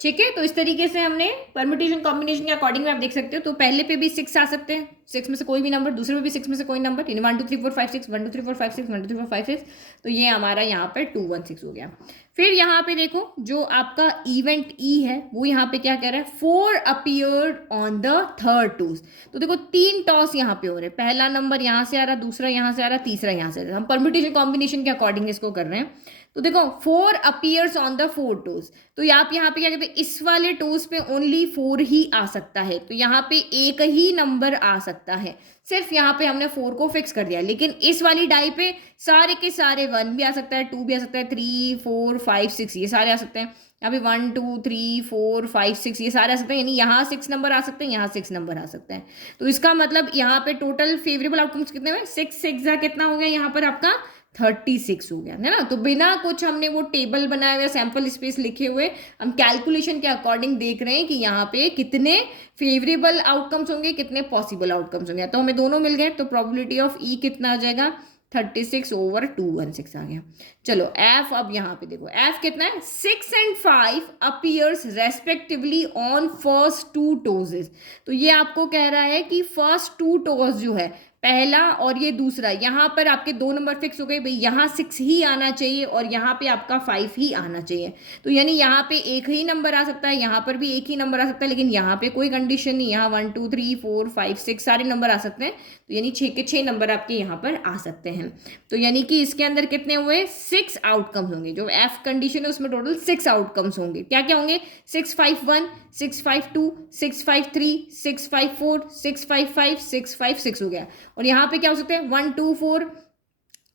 ठीक है, तो इस तरीके से हमने परम्यूटेशन कॉम्बिनेशन के अकॉर्डिंग में आप देख सकते हो। तो पहले पे भी 6 आ सकते हैं, 6 में से कोई भी नंबर, दूसरे में भी 6 में से कोई नंबर, 1 2 3 4 5 6, 1 2 3 4 5 6, 1 2 3 4 5 6। तो ये हमारा यहाँ पर 2 1 6 हो गया। फिर यहाँ पे देखो जो आपका इवेंट ई है वो यहाँ पे क्या कह रहा है, 4 appeared on the third toss. तो देखो 3 टॉस यहाँ पे हो रहे हैं, पहला नंबर यहाँ से आ रहा, दूसरा यहाँ से आ रहा, तीसरा यहाँ से आ रहा। हम परम्यूटेशन कॉम्बिनेशन के अकॉर्डिंग इसको कर रहे हैं। तो देखो 4 अपीयर्स ऑन द 4 टोज, तो आप यहाँ पे क्या कहते हैं, इस वाले टोज पे ओनली 4 ही आ सकता है। तो यहाँ पे एक ही नंबर आ सकता है, सिर्फ यहाँ पे हमने 4 को फिक्स कर दिया। लेकिन इस वाली डाई पे सारे के सारे 1 भी आ सकता है, 2 भी आ सकता है, 3 4 5 6 ये सारे आ सकते हैं। यहाँ पे 1 2 3 4 5 6 ये सारे आ सकते हैं, यानी यहाँ 6 नंबर आ सकते हैं, यहाँ 6 नंबर आ सकते हैं। तो इसका मतलब यहाँ पे टोटल फेवरेबल आउटकम्स कितने हुए, 6 6 कितना हो गया यहाँ पर आपका 36 हो गया है ना। तो बिना कुछ हमने वो टेबल बनाए हुए सैंपल स्पेस लिखे हुए, हम कैलकुलेशन के अकॉर्डिंग देख रहे हैं कि यहाँ पे कितने फेवरेबल आउटकम्स होंगे, कितने पॉसिबल आउटकम्स होंगे। तो हमें दोनों मिल गए, तो प्रोबेबिलिटी ऑफ ई कितना आ जाएगा 36/216 आ गया। चलो एफ, अब यहाँ पे देखो एफ कितना है, 6 and 5 appears respectively on first 2 टोजेस। तो ये आपको कह रहा है कि फर्स्ट 2 टोज जो है, पहला और ये दूसरा, यहाँ पर आपके 2 नंबर फिक्स हो गए भाई, यहाँ 6 ही आना चाहिए और यहाँ पे आपका 5 ही आना चाहिए। तो यानी यहाँ पे एक ही नंबर आ सकता है, यहाँ पर भी एक ही नंबर आ सकता है, लेकिन यहाँ पे कोई कंडीशन नहीं, यहाँ 1 2 3 4 5 6 सारे नंबर आ सकते हैं। तो यानी 6 के 6 नंबर आपके यहाँ पर आ सकते हैं। तो यानी कि इसके अंदर कितने हुए, 6 आउटकम्स होंगे। जो एफ कंडीशन है उसमें टोटल 6 आउटकम्स होंगे। क्या क्या होंगे, 6 5 1 6 5 2 6 5 3 6 5 4 6 5 5 6 5 6 हो गया। और यहाँ पे क्या हो सकते हैं 1 2 4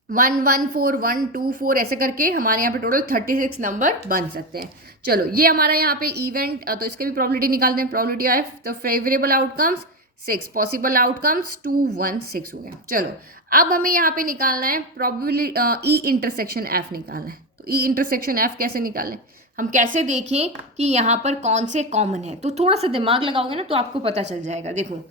1 1 4 1 2 4, ऐसे करके हमारे यहाँ पे टोटल 36 नंबर बन सकते हैं। चलो ये हमारा यहाँ पे इवेंट, तो इसके भी प्रोबेबिलिटी निकालते हैं। Probability of the favourable outcomes 6, possible outcomes 2 1 6 हो गया। चलो अब हमें यहाँ पे निकालना है प्रोबेबिलिटी ई इंटरसेक्शन एफ निकालना है। तो ई इंटरसेक्शन एफ कैसे निकालें, हम कैसे देखें कि यहाँ पर कौन से कॉमन है। तो थोड़ा सा दिमाग लगाओगे ना तो आपको पता चल जाएगा। देखो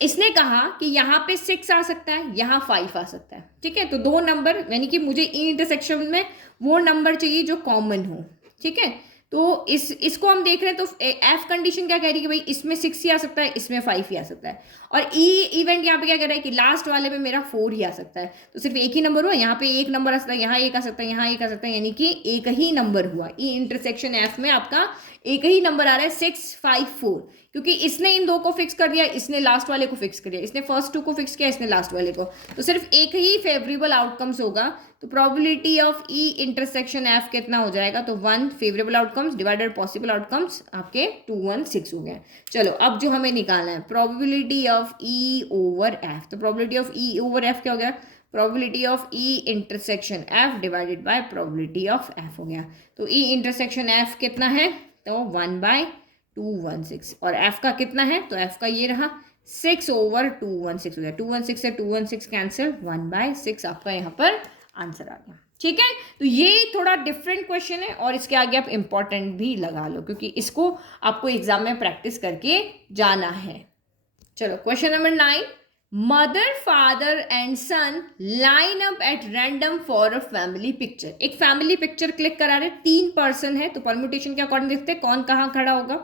इसने कहा कि यहाँ पे 6 आ सकता है, यहाँ 5 आ सकता है, ठीक है। तो 2 नंबर, यानी कि मुझे ई इंटरसेक्शन में वो नंबर चाहिए जो कॉमन हो, ठीक है। तो इसको हम देख रहे हैं, तो एफ कंडीशन क्या कह रही है कि भाई इसमें 6 ही आ सकता है, इसमें 5 ही आ सकता है। और ई इवेंट यहाँ पे क्या कह रहा है कि लास्ट वाले में मेरा 4 ही आ सकता है। तो सिर्फ एक ही नंबर हुआ, यहाँ पे एक नंबर आ सकता है, यहाँ एक आ सकता है, यहाँ एक आ सकता है, यानी कि एक ही नंबर हुआ। ई इंटरसेक्शन एफ में आपका एक ही नंबर आ रहा है 6 5 4, क्योंकि इसने इन 2 को फिक्स कर दिया, इसने लास्ट वाले को फिक्स कर दिया, इसने फर्स्ट 2 को फिक्स किया, इसने लास्ट वाले को। तो सिर्फ एक ही फेवरेबल आउटकम्स होगा। तो probability of E intersection F कितना हो जाएगा, तो 1 favourable outcomes divided possible outcomes आपके 2 1 6 हो गए। चलो अब जो हमें निकालना है probability of E over F. तो probability of E over F क्या हो गया, probability of E intersection F divided by probability of F हो गया। तो ई इंटरसेक्शन एफ कितना है, तो 1/216, और एफ का कितना है, तो एफ का ये रहा 6/216 हो गया। 216 से 216 कैंसिल, 1/6 आपका यहाँ पर आंसर आ गया। ठीक है, तो ये थोड़ा डिफरेंट क्वेश्चन है और इसके आगे आप इंपॉर्टेंट भी लगा लो, क्योंकि इसको आपको एग्जाम में प्रैक्टिस करके जाना है। चलो question number 9, mother father and son line up at random for a family picture. एक फैमिली पिक्चर क्लिक करा रहे, 3 पर्सन है, तो परम्यूटेशन के अकॉर्डिंग देखते हैं कौन कहाँ खड़ा होगा।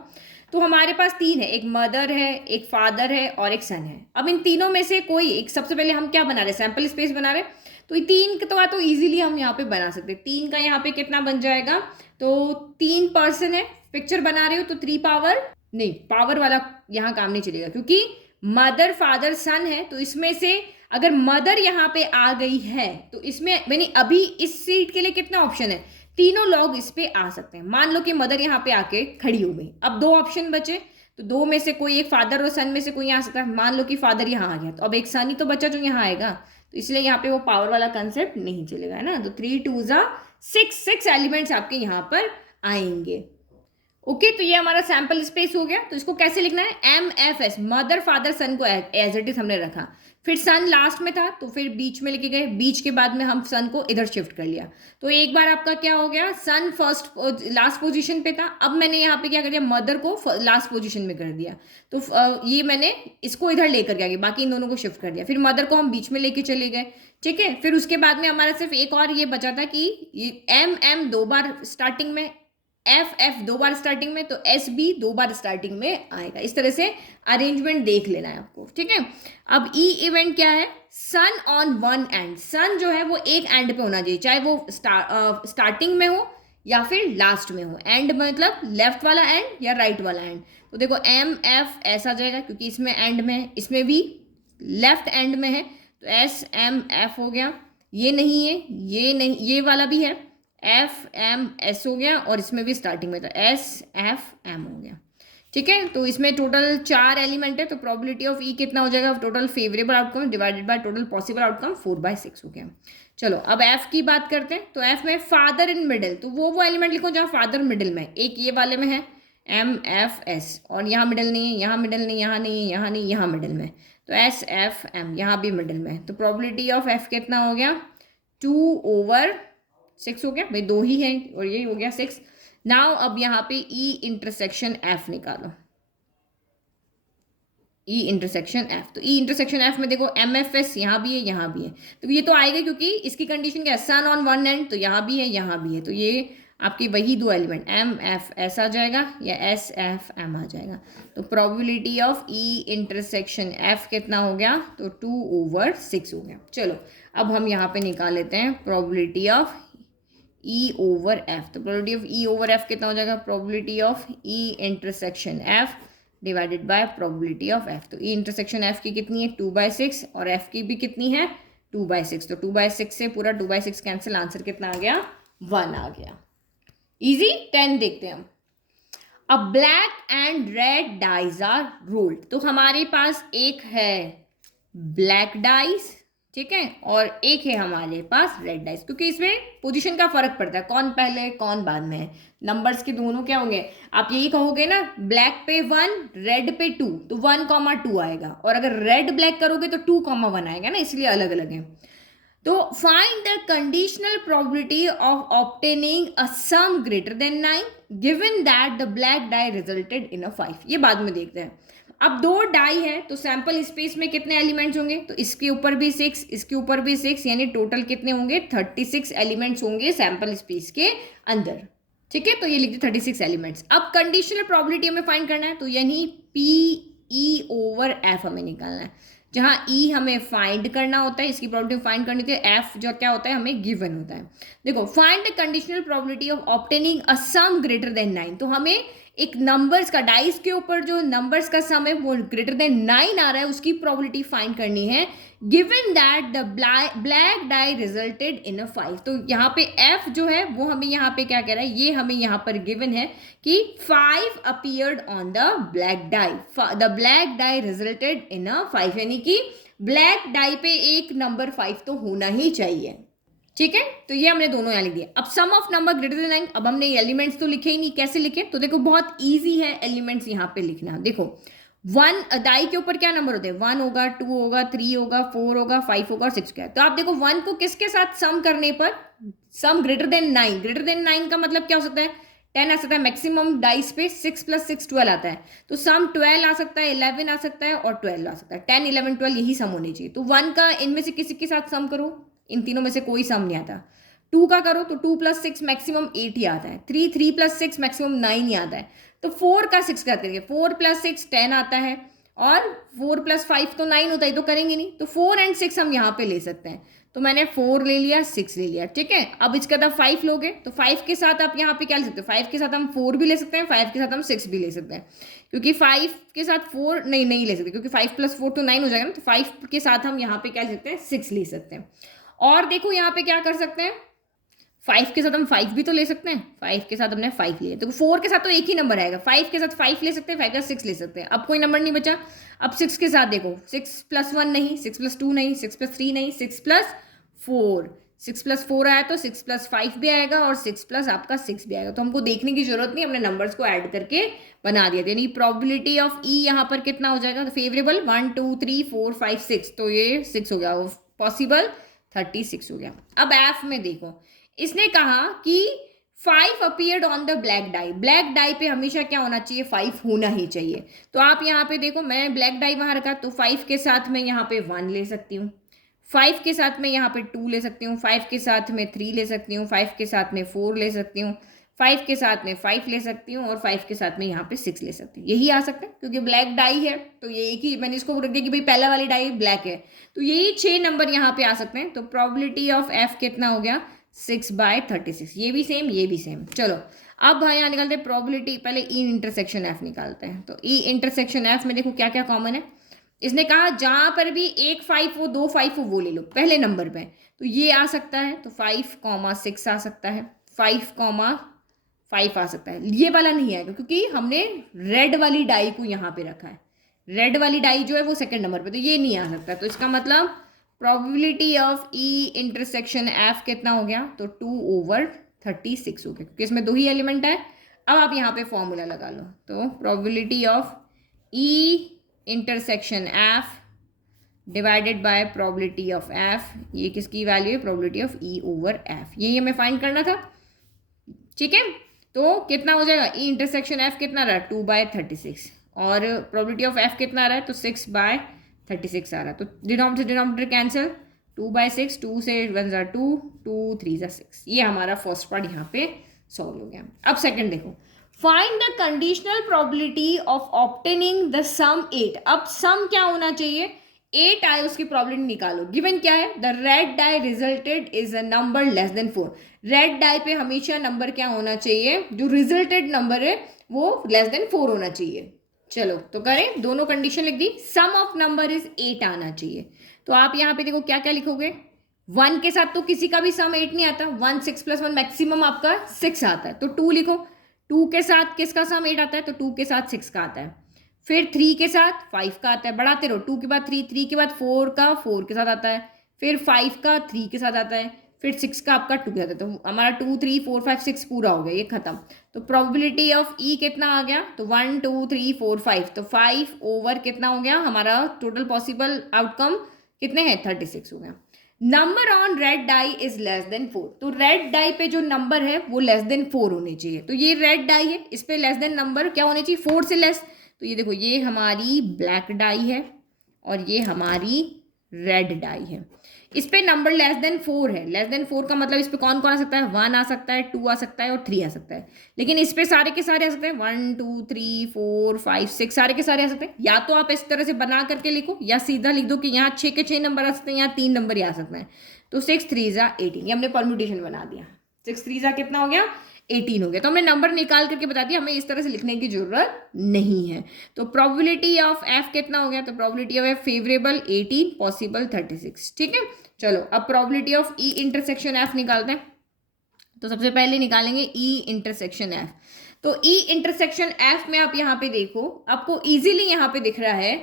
तो हमारे पास 3 है, एक मदर है, एक फादर है और एक सन है। अब इन तीनों में से कोई एक, सबसे पहले हम क्या बना रहे, सैंपल स्पेस बना रहे। तो ये 3 तो इजीली हम यहाँ पे बना सकते हैं। 3 का यहाँ पे कितना बन जाएगा, तो 3 पर्सन है, पिक्चर बना रहे हो तो 3 पावर नहीं, पावर वाला यहाँ काम नहीं चलेगा, क्योंकि मदर फादर सन है, तो इसमें से अगर मदर यहाँ पे आ गई है तो इसमें मैंने अभी इस सीट के लिए कितना ऑप्शन है, तीनों लोग इस पे आ सकते हैं। मान लो कि मदर यहाँ पे आके खड़ी हो गई, अब 2 ऑप्शन बचे, तो 2 में से कोई एक, फादर और सन में से कोई आ सकता है। मान लो कि फादर यहाँ आ गया, तो अब एक सन ही तो बचा जो यहाँ आएगा, तो इसलिए यहाँ पे वो पावर वाला कंसेप्ट नहीं चलेगा, है ना। तो 3 2 जा 6 एलिमेंट्स आपके यहाँ पर आएंगे। ओके, तो ये हमारा सैंपल स्पेस हो गया। तो इसको कैसे लिखना है, MFS, मदर फादर सन को एज इट इज हमने रखा, फिर सन लास्ट में था तो फिर बीच में लेके गए, बीच के बाद में हम सन को इधर शिफ्ट कर लिया। तो एक बार आपका क्या हो गया, सन फर्स्ट लास्ट पोजीशन पे था, अब मैंने यहाँ पे क्या कर दिया, मदर को लास्ट पोजीशन में कर दिया। तो ये मैंने इसको इधर लेकर के आ गया, बाकी इन दोनों को शिफ्ट कर दिया, फिर मदर को हम बीच में लेके चले गए, ठीक है। फिर उसके बाद में हमारा सिर्फ एक और ये बचा था कि MM 2 बार स्टार्टिंग में, FF 2 बार स्टार्टिंग में, तो SB 2 बार स्टार्टिंग में आएगा। इस तरह से अरेंजमेंट देख लेना है आपको, ठीक है। अब ई इवेंट क्या है, सन ऑन वन एंड, सन जो है वो एक एंड पे होना चाहिए, चाहे वो स्टार्टिंग में हो या फिर लास्ट में हो। एंड मतलब लेफ्ट वाला एंड या राइट वाला एंड। तो देखो MF ऐसा जाएगा क्योंकि इसमें एंड में है, इसमें भी लेफ्ट एंड में है, तो SMF हो गया। ये नहीं है, ये नहीं, ये वाला भी है, FMS हो गया, और इसमें भी स्टार्टिंग में था SFM हो गया, ठीक है। तो इसमें टोटल 4 एलिमेंट है, तो प्रोबेबिलिटी ऑफ ई कितना हो जाएगा, total favourable outcome divided by total possible outcome 4/6 हो गया। चलो अब F की बात करते हैं। तो F में फादर इन मिडिल, तो वो एलिमेंट लिखो जहाँ फादर मिडिल में, एक ये वाले में है MFS, और यहाँ मिडिल नहीं है, यहाँ मिडिल नहीं, यहाँ नहीं, यहाँ नहीं, यहाँ मिडिल में, तो SFM, यहाँ भी मिडिल में। तो प्रोबेबिलिटी ऑफ F कितना हो गया, 2/6 हो गया भाई, 2 ही है और यही हो गया 6। नाउ अब यहाँ पे E इंटरसेक्शन F निकालो, E इंटरसेक्शन F। तो E इंटरसेक्शन F में देखो MFS यहाँ भी है, यहाँ भी है, तो ये तो आएगा क्योंकि इसकी कंडीशन क्या है, सन ऑन वन एंड, तो यहाँ भी है, यहाँ भी है, तो ये आपके वही 2 एलिमेंट MFS आ जाएगा या SFM आ जाएगा। तो probability of E intersection F कितना हो गया, तो 2/6 हो गया। चलो अब हम यहाँ पे निकाल लेते हैं प्रोबेबिलिटी ऑफ E/F। तो प्रोबेबिलिटी ऑफ E/F कितना हो जाएगा, probability of E intersection F divided by probability of F। तो E इंटरसेक्शन F की कितनी है, 2/6, और F की भी कितनी है, 2/6। तो 2/6 से पूरा 2/6 कैंसिल, आंसर कितना आ गया, 1 आ गया। इजी। 10 देखते हैं हम। अब black and red dice are rolled, तो हमारे पास एक है ब्लैक डाइस, ठीक है, और एक है हमारे पास रेड डाइस, क्योंकि इसमें पोजीशन का फर्क पड़ता है, कौन पहले कौन बाद में है। नंबर्स के दोनों क्या होंगे, आप यही कहोगे ना, ब्लैक पे 1 रेड पे 2, तो 1,2 आएगा, और अगर रेड ब्लैक करोगे तो 2,1 आएगा ना, इसलिए अलग अलग है। तो find the conditional probability of obtaining a sum greater than 9 given that the black die resulted in a 5। ये बाद में देखते हैं। अब 2 डाई है तो सैंपल स्पेस में कितने एलिमेंट्स होंगे, तो इसके ऊपर भी 6, इसके ऊपर भी 6, यानी टोटल कितने होंगे, 36 एलिमेंट्स होंगे सैंपल स्पेस के अंदर, ठीक है। तो ये लिखते 36 एलिमेंट्स। अब कंडीशनल प्रोबेबिलिटी हमें फाइंड करना है, तो यानी PE/F हमें निकालना है, जहाँ E हमें फाइंड करना होता है, इसकी प्रोबेबिलिटी फाइंड करनी होती है, F जो क्या होता है हमें गिवन होता है। देखो find the conditional probability of obtaining a sum greater than 9, तो हमें एक नंबर्स का, डाइस के ऊपर जो नंबर्स का सम है वो ग्रेटर देन 9 आ रहा है, उसकी प्रोबेबिलिटी फाइंड करनी है given that the black die resulted in a 5। तो यहाँ पे F जो है वो हमें यहाँ पे क्या कह रहा है, ये हमें यहाँ पर गिवन है कि 5 appeared on the black die, the black die resulted in a 5, यानी कि ब्लैक डाई पे एक नंबर 5 तो होना ही चाहिए, ठीक है। तो ये हमने दोनों यहाँ लिख दिया। अब सम ऑफ नंबर ग्रेटर देन 9, अब हमने एलिमेंट्स तो लिखे ही नहीं, कैसे लिखे, तो देखो बहुत इजी है एलिमेंट्स यहाँ पे लिखना। देखो 1 डाई के ऊपर क्या नंबर होते हैं, 1 होगा, 2 होगा, 3 होगा, 4 होगा, 5 होगा और 6 का है। तो आप देखो 1 को किसके साथ सम करने पर, सम ग्रेटर देन 9, ग्रेटर देन 9 का मतलब क्या हो सकता है, 10 आ सकता है मैक्सिमम डाइस पे, 6 + 6 12 आता है, तो सम 12 आ सकता है, 11 आ सकता है और 12 आ सकता है, 10 11 12 यही सम होने चाहिए। तो 1 का इनमें से किसी के साथ सम करो, इन तीनों में से कोई सम नहीं आता। 2 का करो तो 2 + 6 मैक्सिमम 8 ही आता है, 3 + 6 मैक्सिमम 9 ही आता है। तो 4 का 6 का करेंगे, 4 + 6 10 आता है, और 4 + 5 तो 9 होता है, तो करेंगे नहीं, तो 4 और 6 हम यहाँ पे ले सकते हैं। तो मैंने 4 ले लिया, 6 ले लिया, ठीक है। अब इसके बाद 5 लोगे तो 5 के साथ आप यहाँ पे क्या ले सकते हो, 5 के साथ हम 4 भी ले सकते हैं, 5 के साथ हम 6 भी ले सकते हैं, क्योंकि 5 के साथ 4 नहीं ले सकते, क्योंकि 5 + 4 तो 9 हो जाएगा ना। तो 5 के साथ हम यहाँ पे क्या ले सकते हैं, 6 ले सकते हैं। और देखो यहाँ पे क्या कर सकते हैं, 5 के साथ हम 5 भी तो ले सकते हैं, 5 के साथ हमने 5 लिए, तो 4 के साथ तो एक ही नंबर आएगा, 5 के साथ 5 ले सकते हैं, 5 के साथ 6 ले सकते हैं। अब कोई नंबर नहीं बचा। अब 6 के साथ देखो, 6 + 1 नहीं, 6 + 2 नहीं, 6 + 3 नहीं, 6 + 4, 6 + 4 आया तो 6 + 5 भी आएगा और 6 + आपका 6 भी आएगा। तो हमको देखने की जरूरत नहीं, हमने नंबर्स को ऐड करके बना दिया। यानी प्रोबेबिलिटी ऑफ ई यहाँ पर कितना हो जाएगा, तो फेवरेबल 1 2 3 4 5 6, तो ये 6 हो गया, पॉसिबल 36 हो गया। अब एफ में देखो, इसने कहा कि 5 appeared on the black die. Black dye पे हमेशा क्या होना चाहिए, 5 होना ही चाहिए। तो आप यहाँ पे देखो, मैं ब्लैक डाई वहां रखा, तो 5 के साथ मैं यहाँ पे 1 ले सकती हूँ, 5 के साथ में यहाँ पे 2 ले सकती हूँ, 5 के साथ में 3 ले सकती हूँ, 5 के साथ में 4 ले सकती हूँ, 5 के साथ में 5 ले सकती हूँ और 5 के साथ में यहाँ पे 6 ले सकती हूँ। यही आ सकता है क्योंकि ब्लैक डाई है, तो ये एक ही, मैंने इसको रख दिया कि भाई पहला वाली डाई ब्लैक है, तो यही 6 नंबर यहाँ पे आ सकते हैं। तो प्रोबेबिलिटी ऑफ एफ कितना हो गया, 6/36। ये भी सेम, ये भी सेम। चलो अब यहाँ निकालते हैं प्रोबेबिलिटी, पहले ई इंटरसेक्शन एफ निकालते हैं। तो ई इंटरसेक्शन एफ में देखो क्या क्या कॉमन है। इसने कहा जहां पर भी एक 5 हो, 2 5 हो, वो ले लो पहले नंबर पे, तो ये आ सकता है। तो 5,6 आ सकता है, 5,5 आ सकता है। ये वाला नहीं आएगा क्योंकि हमने रेड वाली डाई को यहाँ पे रखा है, रेड वाली डाई जो है वो सेकंड नंबर पे, तो ये नहीं आ सकता। तो इसका मतलब probability of E intersection F कितना हो गया, तो 2/36 हो गया, क्योंकि इसमें 2 ही एलिमेंट है। अब आप यहाँ पे फॉर्मूला लगा लो। तो probability of E intersection F divided by probability of F, ये किसकी वैल्यू है, probability of E over F, यही हमें फाइंड करना था, ठीक है। तो कितना हो जाएगा, ई इंटरसेक्शन एफ कितना रहा, 2/36, और प्रोबेबिलिटी ऑफ एफ कितना आ रहा है, तो 6/36 आ रहा है। तो डिनोमिनेटर डिनोमिनेटर कैंसिल, 2/6, 2 से 1 = 2, 2 3 = 6। ये हमारा फर्स्ट पार्ट यहाँ पे सॉल्व हो गया। अब सेकंड देखो, find the conditional probability of obtaining the sum 8। अब सम क्या होना चाहिए, 8 आए, उसकी प्रोबेबिलिटी निकालो। गिवन क्या है, the red die resulted is a number less than 4। Red die पे हमेशा नंबर क्या होना चाहिए, जो रिजल्टेड नंबर है वो लेस देन 4 होना चाहिए। चलो तो करें, दोनों कंडीशन लिख दी। सम ऑफ नंबर इज 8 आना चाहिए। तो आप यहाँ पे देखो क्या क्या लिखोगे, 1 के साथ तो किसी का भी सम 8 नहीं आता, 1 6 + 1 मैक्सिमम आपका 6 आता है, तो 2 लिखो। 2 के साथ किसका सम 8 आता है, तो 2 के साथ 6 का आता है। फिर 3 के साथ 5 का आता है, बढ़ाते रहो, 2 के बाद 3, 3 के बाद 4 का 4 के साथ आता है, फिर 5 का 3 के साथ आता है, फिर 6 का आपका 2 के साथ आता है। तो हमारा 2 3 4 5 6 पूरा हो गया, ये खत्म। तो प्रोबेबिलिटी ऑफ ई कितना आ गया, तो 1 2 3 4 5, तो 5 ओवर कितना हो गया हमारा, टोटल पॉसिबल आउटकम कितने हैं, 36 हो गया। Number on red die is less than 4। तो रेड डाई पे जो नंबर है वो लेस देन 4 होने चाहिए। तो ये रेड डाई है, इस पे लेस देन नंबर क्या होने चाहिए, 4 से लेस। तो ये देखो, ये हमारी ब्लैक डाई है और ये हमारी रेड डाई है, इस पे नंबर लेस देन 4 है। लेस देन 4 का मतलब इस पे कौन कौन आ सकता है, 1 आ सकता है, 2 आ सकता है और 3 आ सकता है। लेकिन इस पे सारे के सारे आ सकते हैं, 1 2 3 4 5 6 सारे के सारे आ सकते हैं। या तो आप इस तरह से बना करके लिखो, या सीधा लिख दो कि यहाँ 6 के 6 नंबर आ सकते हैं, यहाँ 3 नंबर ही आ सकते हैं। तो 6 3 = 18, ये हमने परम्यूटेशन बना दिया। 6 3 = कितना हो गया, 18 हो गया। तो हमने नंबर निकाल करके बता दिया, हमें इस तरह से लिखने की जरूरत नहीं है। तो प्रोबेबिलिटी ऑफ एफ कितना हो गया, तो probability of F favourable 18, possible 36, ठीक है। चलो अब probability of E intersection F निकालते हैं। तो सबसे पहले निकालेंगे ई इंटरसेक्शन एफ। तो ई इंटरसेक्शन एफ में आप यहाँ पे देखो, आपको इजीली यहाँ पे दिख रहा है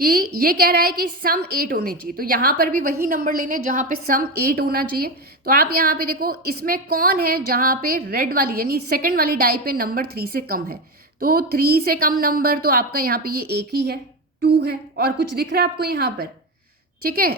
कि ये कह रहा है कि सम 8 होने चाहिए। तो यहाँ पर भी वही नंबर लेने जहाँ पे सम 8 होना चाहिए। तो आप यहाँ पे देखो, इसमें कौन है जहाँ पे रेड वाली यानी सेकंड वाली डाई पे नंबर 3 से कम है। तो 3 से कम नंबर तो आपका यहाँ पे ये एक ही है, 2 है, और कुछ दिख रहा है आपको यहाँ पर, ठीक है।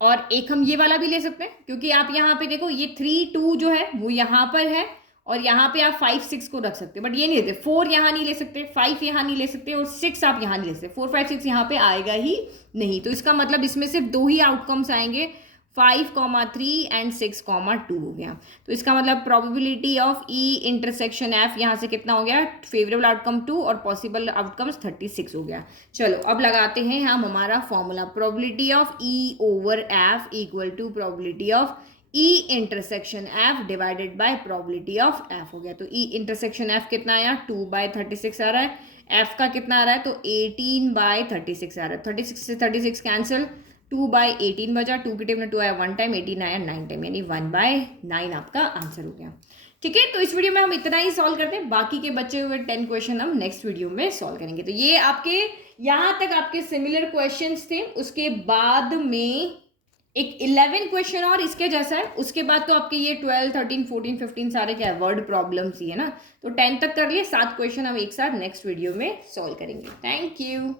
और एक हम ये वाला भी ले सकते हैं, क्योंकि आप यहाँ पे देखो ये 3 2 जो है वो यहाँ पर है, और यहाँ पे आप 5 6 को रख सकते हैं, बट ये नहीं लेते। 4 यहाँ नहीं ले सकते, 5 यहाँ नहीं ले सकते, और 6 आप यहाँ नहीं ले सकते। 4 5 6 यहाँ पे आएगा ही नहीं। तो इसका मतलब इसमें सिर्फ 2 ही आउटकम्स आएंगे, 5,3 एंड 6,2 हो गया। तो इसका मतलब probability of E intersection F यहाँ से कितना हो गया, फेवरेबल आउटकम 2 और पॉसिबल आउटकम्स 36 हो गया। चलो अब लगाते हैं हम हमारा formula, probability of E over F equal to probability of E intersection F divided by probability of F हो गया। तो ई इंटरसेक्शन एफ कितना आया, 2/36 आ रहा है, एफ का कितना आ रहा है, तो 18/36 आ रहा है। 36 से 36 कैंसिल, 2/18 बचा, 2 की टेबल में 2 आया 1 टाइम, 18 आया 9 टाइम, यानी 1/9 आपका आंसर हो गया। ठीक है, तो इस वीडियो में हम इतना ही सॉल्व करते हैं, बाकी के बचे हुए 10 क्वेश्चन हम नेक्स्ट वीडियो में सॉल्व करेंगे। तो ये आपके यहाँ तक आपके सिमिलर क्वेश्चंस थे, उसके बाद में एक 11 क्वेश्चन और इसके जैसा है, उसके बाद तो आपके ये 12, 13, 14, 15 सारे क्या है, वर्ड प्रॉब्लम्स ही है ना। तो 10 तक कर लिए, 7 क्वेश्चन हम एक साथ नेक्स्ट वीडियो में सॉल्व करेंगे। Thank you.